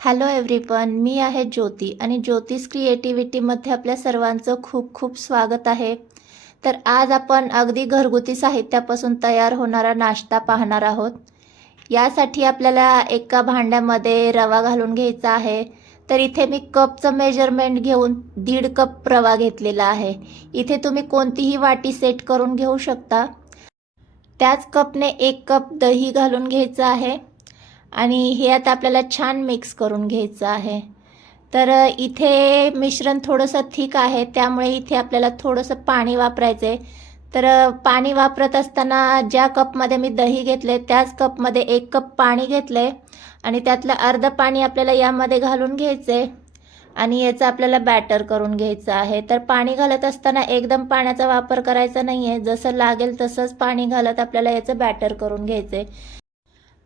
Hello everyone मी आहे ज्योती आणि ज्योतिष क्रिएटिव्हिटीमध्ये आपल्या सर्वांचं खूप खूप स्वागत आहे. तर आज आपण अगदी घरगुती साहित्यापासून तयार होणारा नाश्ता पाहणार आहोत. यासाठी आपल्याला एका भांड्यामध्ये रवा घालून घ्यायचा आहे. तर इथे मी कपचं मेजरमेंट घेऊन दीड कप रवा घेतलेला आहे. इथे तुम्ही कोणतीही वाटी सेट करून घेऊ शकता. त्याच कपने एक कप दही घालून घ्यायचं आहे. आणि हे आता आपल्याला छान मिक्स करून घ्यायचं आहे. तर इथे मिश्रण थोडंसं थिक आहे त्यामुळे इथे आपल्याला थोडंसं पाणी वापरायचं आहे तर पाणी वापरत असताना ज्या कपमध्ये मी दही घेतले त्याच कपमध्ये एक कप पाणी घेतले आणि त्यातलं अर्ध पाणी आपल्याला यामध्ये घालून घ्यायचं आहे आणि याचं आपल्याला बॅटर करून घ्यायचं आहे. तर पाणी घालत असताना एकदम पाण्याचा वापर करायचा नाही आहे जसं लागेल तसंच पाणी घालत आपल्याला याचं बॅटर करून घ्यायचं आहे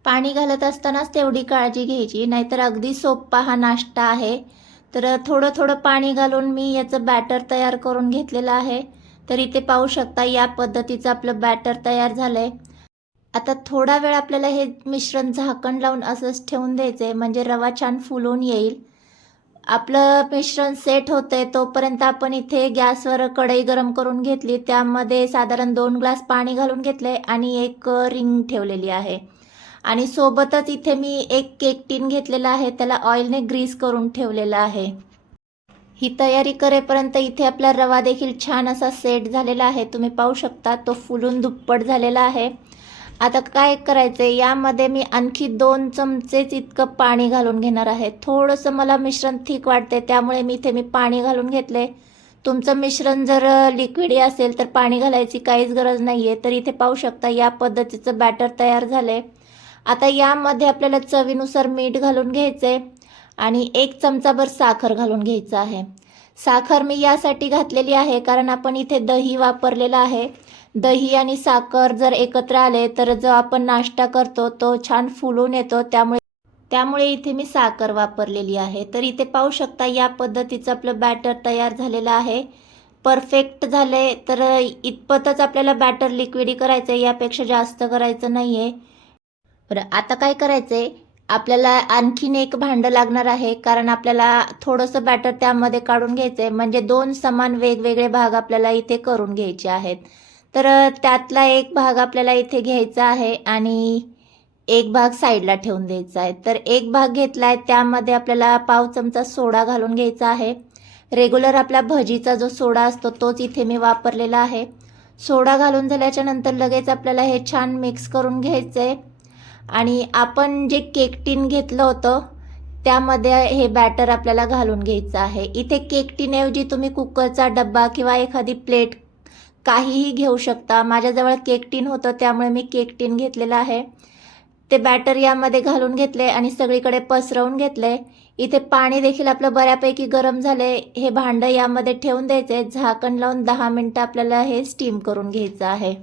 पाणी घालत असतानाच तेवढी काळजी घ्यायची. नाहीतर अगदी सोप्पा हा नाश्ता आहे. तर थोडं थोडं पाणी घालून मी याचं बॅटर तयार करून घेतलेलं आहे. तर इथे पाहू शकता या पद्धतीचं आपलं बॅटर तयार झालं आहे आता थोडा वेळ आपल्याला हे मिश्रण झाकण लावून असंच ठेवून द्यायचं आहे म्हणजे रवा छान फुलून येईल. आपलं मिश्रण सेट होतंय तोपर्यंत आपण इथे गॅसवर कढई गरम करून घेतली. त्यामध्ये साधारण दोन ग्लास पाणी घालून घेतले आणि एक रिंग ठेवलेली आहे. आणि सोबतच इथे मी एक केक टीन घेतलेला आहे. त्याला ऑइलने ग्रीस करून ठेवलेला आहे. ही तयारी करेपर्यंत इथे आपला रवा देखील छान असा सेट झालेला आहे. तुम्ही पाहू शकता तो फुलून दुप्पट झालेला आहे. आता काय करायचं आहे यामध्ये मी आणखी दोन चमचेच इतकं पाणी घालून घेणार आहे. थोडंसं मला मिश्रण थिक वाटते त्यामुळे मी इथे मी पाणी घालून घेतले. तुमचं मिश्रण जर लिक्विडी असेल तर पाणी घालायची काहीच गरज नाही आहे तर इथे पाहू शकता या पद्धतीचं बॅटर तयार झालं आहे आता यामध्ये आपल्याला चवीनुसार मीठ घालून घ्यायचं आहे आणि एक चमचाभर साखर घालून घ्यायचं आहे. साखर मी यासाठी घातलेली आहे कारण आपण इथे दही वापरलेलं आहे. दही आणि साखर जर एकत्र आले तर जो आपण नाश्ता करतो तो छान फुलून येतो. त्यामुळे त्यामुळे इथे मी साखर वापरलेली आहे. तर इथे पाहू शकता या पद्धतीचं आपलं बॅटर तयार झालेलं आहे. परफेक्ट झाले तर इतपतच आपल्याला बॅटर लिक्विडी करायचं आहे यापेक्षा जास्त करायचं नाही आहे बरं आता काय करायचं आहे आपल्याला आणखीन एक भांडं लागणार आहे कारण आपल्याला थोडंसं बॅटर त्यामध्ये काढून घ्यायचं आहे म्हणजे दोन समान वेगवेगळे भाग आपल्याला इथे करून घ्यायचे आहेत. तर त्यातला एक भाग आपल्याला इथे घ्यायचा आहे आणि एक भाग साईडला ठेवून द्यायचा आहे. तर एक भाग घेतला आहे त्यामध्ये आपल्याला पाव चमचा सोडा घालून घ्यायचा आहे. रेग्युलर आपला भजीचा जो सोडा असतो तोच इथे मी वापरलेला आहे. सोडा घालून झाल्याच्यानंतर लगेच आपल्याला हे छान मिक्स करून घ्यायचं आहे आणि आपण जे केक टीन घेतलं होतं त्यामध्ये हे बॅटर आपल्याला घालून घ्यायचं आहे. इथे केक टीनऐवजी तुम्ही कुकरचा डब्बा किंवा एखादी प्लेट काहीही घेऊ शकता. माझ्याजवळ केक टीन होतं त्यामुळे मी केक टीन घेतलेलं आहे. ते बॅटर यामध्ये घालून घेतले आणि सगळीकडे पसरवून घेतले. इथे पाणी देखील आपलं बऱ्यापैकी गरम झाले. हे भांडं यामध्ये ठेवून द्यायचे. झाकण लावून दहा मिनटं आपल्याला हे स्टीम करून घ्यायचं आहे.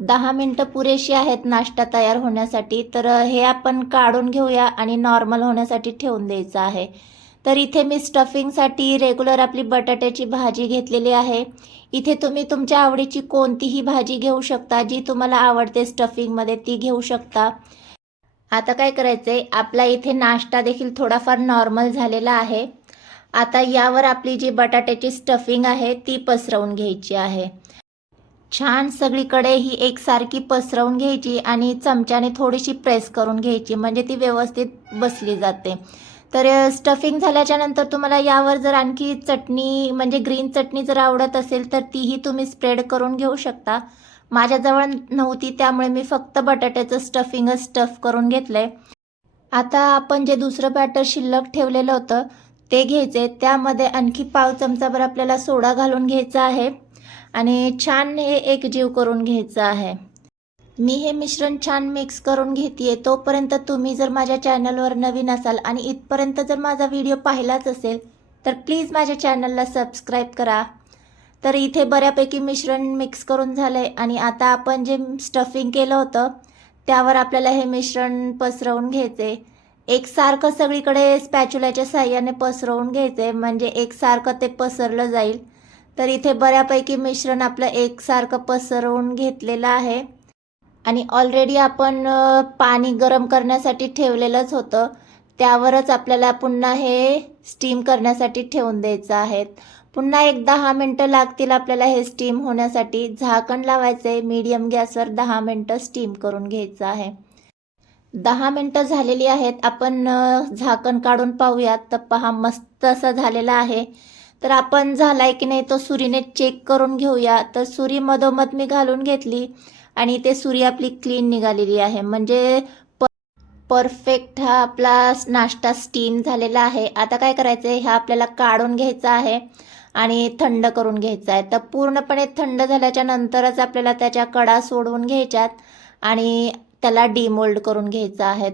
दहा मिनटं पुरेशी आहेत नाश्ता तयार होण्यासाठी तर हे आपण काढून घेऊया आणि नॉर्मल होण्यासाठी ठेवून द्यायचं आहे. तर इथे मी स्टफिंगसाठी रेग्युलर आपली बटाट्याची भाजी घेतलेली आहे. इथे तुम्ही तुमच्या आवडीची कोणतीही भाजी घेऊ शकता जी तुम्हाला आवडते स्टफिंगमध्ये ती घेऊ शकता. आता काय करायचं आहे आपला इथे नाश्ता देखील थोडाफार नॉर्मल झालेला आहे. आता यावर आपली जी बटाट्याची स्टफिंग आहे ती पसरवून घ्यायची आहे. छान सगळीकडे ही एकसारखी पसरवून घ्यायची आणि चमच्याने थोडीशी प्रेस करून घ्यायची म्हणजे ती व्यवस्थित बसली जाते. तर स्टफिंग झाल्याच्यानंतर तुम्हाला यावर जर आणखी चटणी म्हणजे ग्रीन चटणी जर आवडत असेल तर तीही तुम्ही स्प्रेड करून घेऊ शकता. माझ्याजवळ नव्हती त्यामुळे मी फक्त बटाट्याचं स्टफिंगच स्टफ करून घेतलं आहे आता आपण जे दुसरं बॅटर शिल्लक ठेवलेलं होतं ते घ्यायचे त्यामध्ये आणखी पाव चमचाभर आपल्याला सोडा घालून घ्यायचा आहे. आणि छान हे एक जीव करून घ्यायचं आहे. मी हे मिश्रण छान मिक्स करून घेते तोपर्यंत तुम्ही जर माझ्या चॅनलवर नवीन असाल आणि इथपर्यंत जर माझा व्हिडिओ पाहिलाच असेल तर प्लीज माझ्या चॅनलला सबस्क्राईब करा. तर इथे बऱ्यापैकी मिश्रण मिक्स करून झालं आहे आणि आता आपण जे स्टफिंग केलं होतं त्यावर आपल्याला हे मिश्रण पसरवून घ्यायचे एकसारखं सगळीकडे स्पॅच्युलाच्या साह्याने पसरवून घ्यायचे म्हणजे एकसारखं ते पसरलं जाईल. तर इथे बऱ्यापैकी मिश्रण आपलं एकसारखं पसरवून घेतलेलं आहे. आणि ऑलरेडी आपण पाणी गरम करण्यासाठी ठेवलेलंच होतं. त्यावरच आपल्याला पुन्हा हे स्टीम करण्यासाठी ठेवून द्यायचं आहे. पुन्हा एक दहा मिनटं लागतील आपल्याला हे स्टीम होण्यासाठी. झाकण लावायचं आहे मीडियम गॅसवर दहा मिनटं स्टीम करून घ्यायचं आहे. दहा मिनटं झालेली आहेत. आपण झाकण काढून पाहूयात. तर पहा मस्त असा झालेला आहे. तर आपण झालाय की नाही तो सुरीने चेक करून घेऊया. तर सुरी मधोमध मी घालून घेतली आणि ते सुरी आपली क्लीन निघालेली आहे. म्हणजे परफेक्ट हा आपला नाश्ता स्टीम झालेला आहे. आता काय करायचं आहे हा आपल्याला काढून घ्यायचा आहे आणि थंड करून घ्यायचा आहे. तर पूर्णपणे थंड झाल्याच्या नंतरच आपल्याला त्याच्या कडा सोडवून घ्यायच्यात आणि त्याला डिमोल्ड करून घ्यायचा आहे.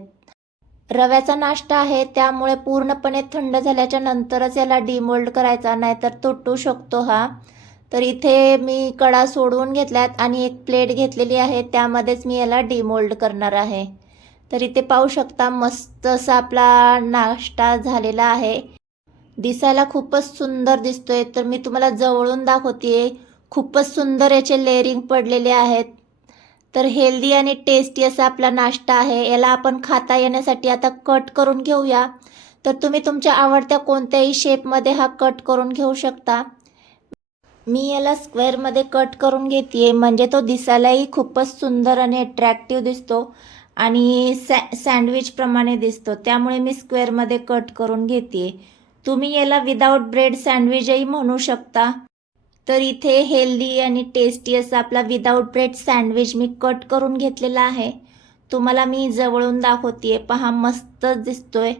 रव्याचा नाश्ता आहे त्यामुळे पूर्णपणे थंड झाल्याच्या नंतरच याला डिमोल्ड करायचा नाहीतर तुटू शकतो हा. तर इथे मी कडा सोडवून घेतल्यात आणि एक प्लेट घेतलेली आहे त्यामध्येच मी याला डिमोल्ड करणार आहे. तर इथे पाहू शकता मस्त असा आपला नाश्ता झालेला आहे. दिसायला खूपच सुंदर दिसतोय. तर मी तुम्हाला जवळून दाखवते खूपच सुंदर याचे लेअरिंग पडलेले आहेत. तर हेल्दी आणि टेस्टी असा आपला नाश्ता आहे. याला आपण खाता येण्यासाठी आता कट करून घेऊया. तर तुम्ही तुमच्या आवडत्या कोणत्याही शेपमध्ये हा कट करून घेऊ शकता. मी याला स्क्वेअरमध्ये कट करून घेते म्हणजे तो दिसायलाही खूपच सुंदर आणि अट्रॅक्टिव्ह दिसतो आणि सॅ सँडविचप्रमाणे दिसतो. त्यामुळे मी स्क्वेअरमध्ये कट करून घेते तुम्ही याला विदाऊट ब्रेड सँडविचही म्हणू शकता. तर इथे हेल्दी आणि टेस्टी असा आपला विदाऊट ब्रेड सँडविच मी कट करून घेतलेला आहे. तुम्हाला मी जवळून दाखवते पहा मस्तच दिसतोय.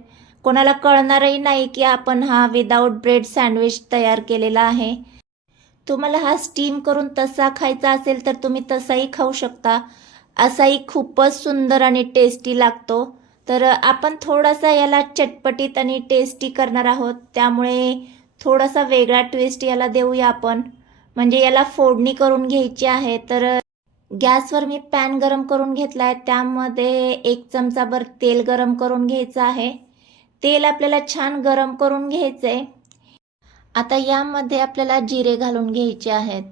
कोणाला कळणारही नाही की आपण हा विदाऊट ब्रेड सँडविच तयार केलेला आहे. तुम्हाला हा स्टीम करून तसा खायचा असेल तर तुम्ही तसाही खाऊ शकता. असाही खूपच सुंदर आणि टेस्टी लागतो. तर आपण थोडासा याला चटपटीत आणि टेस्टी करणार आहोत. त्यामुळे थोडासा वेगळा ट्विस्ट याला देऊया आपण. म्हणजे याला फोडणी करून घ्यायची आहे तर गॅसवर मी पॅन गरम करून घेतला आहे त्यामध्ये एक चमचाभर तेल गरम करून घ्यायचं आहे. तेल आपल्याला छान गरम करून घ्यायचं आहे आता यामध्ये आपल्याला जिरे घालून घ्यायचे आहेत.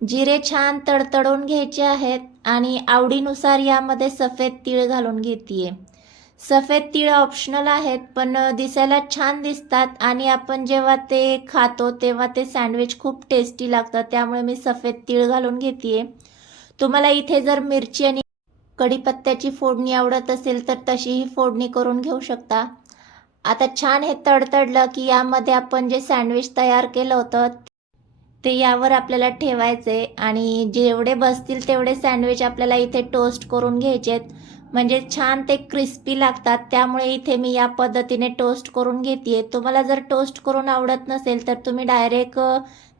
जिरे छान तडतडून घ्यायचे आहेत आणि आवडीनुसार यामध्ये सफेद तीळ घालून घेते सफेद तीळ ऑप्शनल आहेत पण दिसायला छान दिसतात आणि आपण जेव्हा ते खातो तेव्हा ते सँडविच खूप टेस्टी लागतं त्यामुळे मी सफेद तीळ घालून घेते तुम्हाला इथे जर मिरची आणि कढीपत्त्याची फोडणी आवडत असेल तर तशीही फोडणी करून घेऊ शकता. आता छान हे तडतडलं की यामध्ये आपण जे सँडविच तयार केलं होतं ते यावर आपल्याला ठेवायचे आणि जेवढे बसतील तेवढे सँडविच आपल्याला इथे टोस्ट करून घ्यायचे आहेत म्हणजे छान ते क्रिस्पी लागतात त्यामुळे इथे मी या पद्धतीने टोस्ट करून घेते तुम्हाला जर टोस्ट करून आवडत नसेल तर तुम्ही डायरेक्ट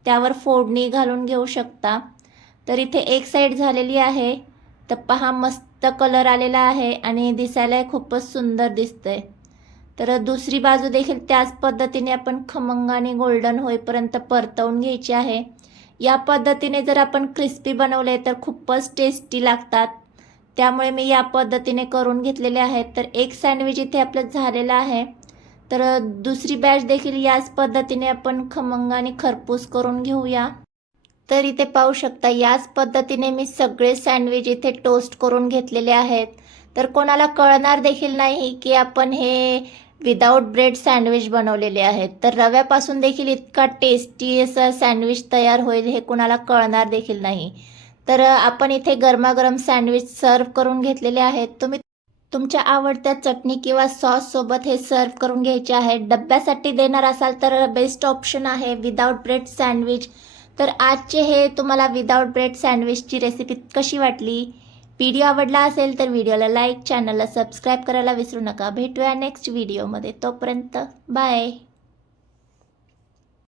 त्यावर फोडणी घालून घेऊ शकता. तर इथे एक साईड झालेली आहे. तर पहा मस्त कलर आलेला आहे आणि दिसायला खूपच सुंदर दिसतंय. तर दुसरी बाजू देखील त्याच पद्धतीने आपण खमंग आणि गोल्डन होईपर्यंत परतवून घ्यायची आहे. या पद्धतीने जर आपण क्रिस्पी बनवले तर खूपच टेस्टी लागतात. त्यामुळे मी या पद्धतीने करून घेतलेले आहेत. तर एक सँडविच इथे आपलं झालेलं आहे. तर दुसरी बॅच देखील याच पद्धतीने आपण खमंग आणि खरपूस करून घेऊया. तर इथे पाहू शकता याच पद्धतीने मी सगळे सँडविच इथे टोस्ट करून घेतलेले आहेत. तर कोणाला कळणार देखील नाही की आपण हे विदाऊट ब्रेड सँडविच बनवलेले आहेत. तर रव्यापासून देखील इतका टेस्टी असं सँडविच तयार होईल हे कुणाला कळणार देखील नाही. तर आपण इथे गरमागरम सँडविच सर्व करून घेतलेले आहेत. तुम्ही तुमच्या आवडत्या चटणी किंवा सॉससोबत हे सर्व करून घ्यायचे आहे डब्यासाठी देणार असाल तर बेस्ट ऑप्शन आहे विदाऊट ब्रेड सँडविच. तर आजचे हे तुम्हाला विदाऊट ब्रेड सँडविचची रेसिपी कशी वाटली? व्हिडिओ आवडला असेल तर व्हिडिओला लाईक चॅनलला सबस्क्राईब करायला विसरू नका. भेटूया नेक्स्ट व्हिडिओमध्ये. तोपर्यंत बाय.